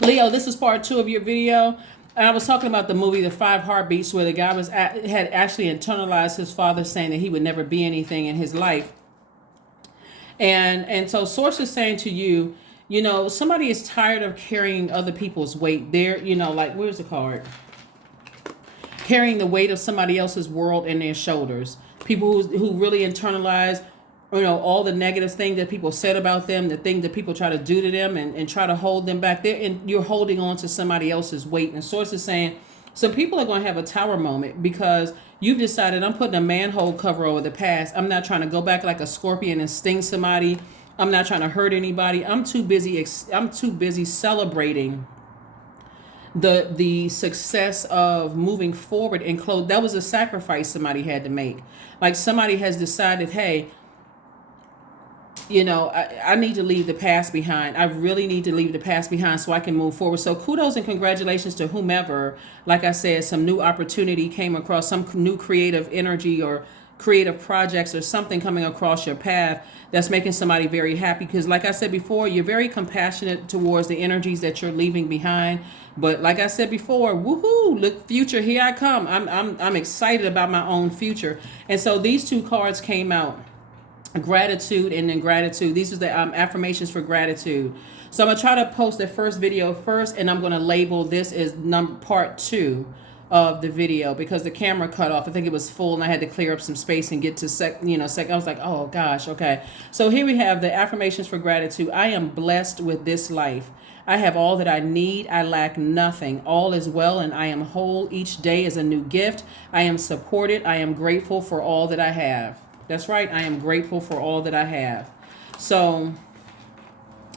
Leo, this is part 2 of your video. I was talking about the movie The Five Heartbeats, where the guy had actually internalized his father saying that he would never be anything in his life. And so Source is saying to you, somebody is tired of carrying other people's weight. They're, like, where's the card? Carrying the weight of somebody else's world in their shoulders. People who really internalize, all the negative things that people said about them, the things that people try to do to them and try to hold them back there. And you're holding on to somebody else's weight. And Source is saying some people are going to have a tower moment because you've decided, I'm putting a manhole cover over the past. I'm not trying to go back like a scorpion and sting somebody. I'm not trying to hurt anybody. I'm too busy celebrating the success of moving forward and close. That was a sacrifice somebody had to make. Like somebody has decided, hey, I need to leave the past behind. I really need to leave the past behind so I can move forward. So kudos and congratulations to whomever, like I said, some new opportunity came across, some new creative energy or creative projects or something coming across your path that's making somebody very happy. Because like I said before, you're very compassionate towards the energies that you're leaving behind. But like I said before, woohoo, look, future, here I come. I'm excited about my own future. And so these two cards came out. Gratitude and then gratitude. These are the affirmations for gratitude. So I'm going to try to post the first video first, and I'm going to label this as part 2 of the video because the camera cut off. I think it was full and I had to clear up some space and get to second. I was like, oh gosh, okay. So here we have the affirmations for gratitude. I am blessed with this life. I have all that I need. I lack nothing. All is well and I am whole. Each day is a new gift. I am supported. I am grateful for all that I have. That's right. I am grateful for all that I have. So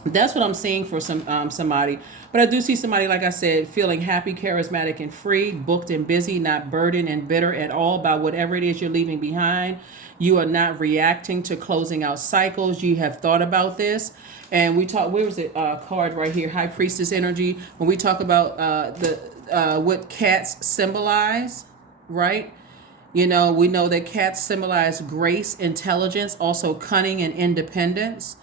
that's what I'm seeing for somebody. But I do see somebody, like I said, feeling happy, charismatic, and free, booked and busy, not burdened and bitter at all by whatever it is you're leaving behind. You are not reacting to closing out cycles. You have thought about this. And we talk, where was it? Card right here, High Priestess energy. When we talk about what cats symbolize, right? We know that cats symbolize grace, intelligence, also cunning and independence.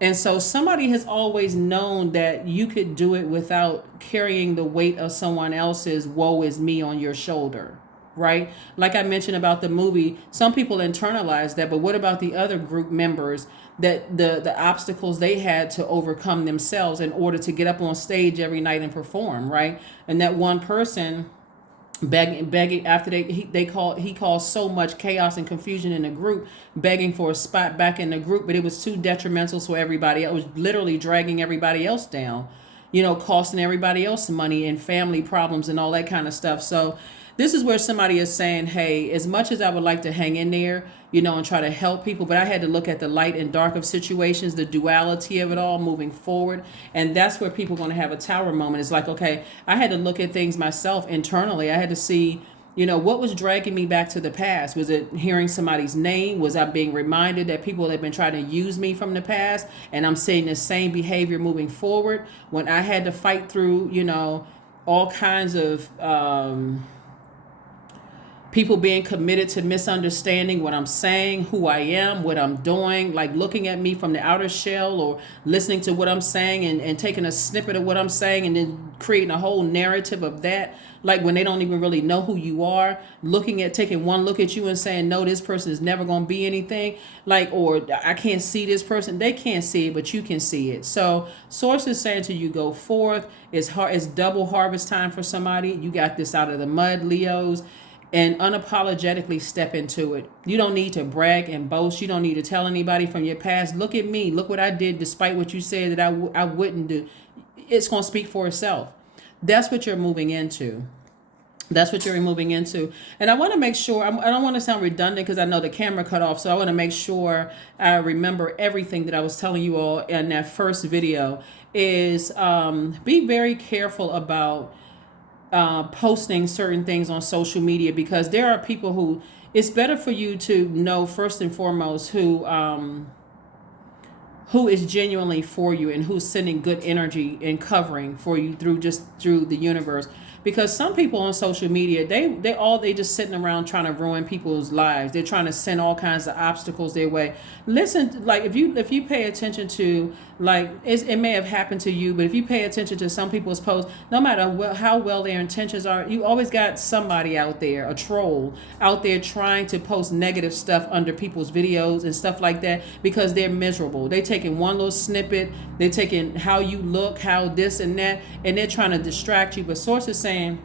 And so somebody has always known that you could do it without carrying the weight of someone else's woe is me on your shoulder, right? Like I mentioned about the movie, some people internalize that, but what about the other group members that the obstacles they had to overcome themselves in order to get up on stage every night and perform, right? And that one person begging after he caused so much chaos and confusion in the group, begging for a spot back in the group, but it was too detrimental for everybody. It was literally dragging everybody else down, costing everybody else money and family problems and all that kind of stuff. So this is where somebody is saying, hey, as much as I would like to hang in there, and try to help people, but I had to look at the light and dark of situations, the duality of it all moving forward. And that's where people are going to have a tower moment. It's like, okay, I had to look at things myself internally. I had to see, what was dragging me back to the past? Was it hearing somebody's name? Was I being reminded that people had been trying to use me from the past? And I'm seeing the same behavior moving forward when I had to fight through, all kinds of, people being committed to misunderstanding what I'm saying, who I am, what I'm doing, like looking at me from the outer shell or listening to what I'm saying and taking a snippet of what I'm saying and then creating a whole narrative of that. Like when they don't even really know who you are, taking one look at you and saying, no, this person is never going to be anything. Or I can't see this person. They can't see it, but you can see it. So Source is saying to you, go forth. It's double harvest time for somebody. You got this out of the mud, Leos. And unapologetically step into it. You don't need to brag and boast. You don't need to tell anybody from your past, look at me, look what I did despite what you said that I wouldn't do. It's going to speak for itself. That's what you're moving into. That's what you're moving into. And I want to make sure, I don't want to sound redundant because I know the camera cut off. So I want to make sure I remember everything that I was telling you all in that first video is be very careful about posting certain things on social media, because there are people who, it's better for you to know first and foremost who is genuinely for you and who's sending good energy and covering for you through the universe. Because some people on social media, they just sitting around trying to ruin people's lives. They're trying to send all kinds of obstacles their way. Listen, like if you pay attention to Like it may have happened to you, but if you pay attention to some people's posts, no matter how well their intentions are, you always got somebody out there, a troll out there trying to post negative stuff under people's videos and stuff like that because they're miserable. They're taking one little snippet, they're taking how you look, how this and that, and they're trying to distract you. But Source is saying,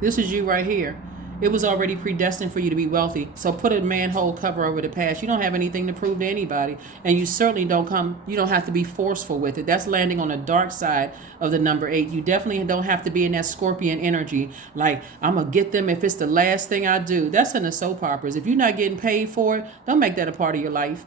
this is you right here. It was already predestined for you to be wealthy. So put a manhole cover over the past. You don't have anything to prove to anybody. And you certainly don't have to be forceful with it. That's landing on the dark side of the number 8. You definitely don't have to be in that scorpion energy. Like, I'm going to get them if it's the last thing I do. That's in the soap operas. If you're not getting paid for it, don't make that a part of your life.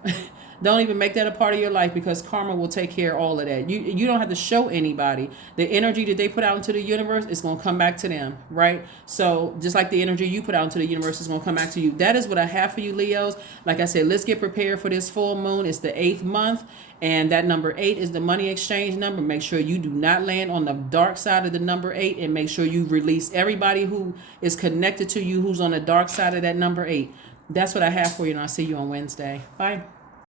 Don't even make that a part of your life, because karma will take care of all of that. You don't have to show anybody. The energy that they put out into the universe is going to come back to them, right? So just like the energy you put out into the universe is going to come back to you. That is what I have for you, Leos. Like I said, let's get prepared for this full moon. It's the 8th month, and that number 8 is the money exchange number. Make sure you do not land on the dark side of the number 8, and make sure you release everybody who is connected to you who's on the dark side of that number 8. That's what I have for you, and I'll see you on Wednesday. Bye.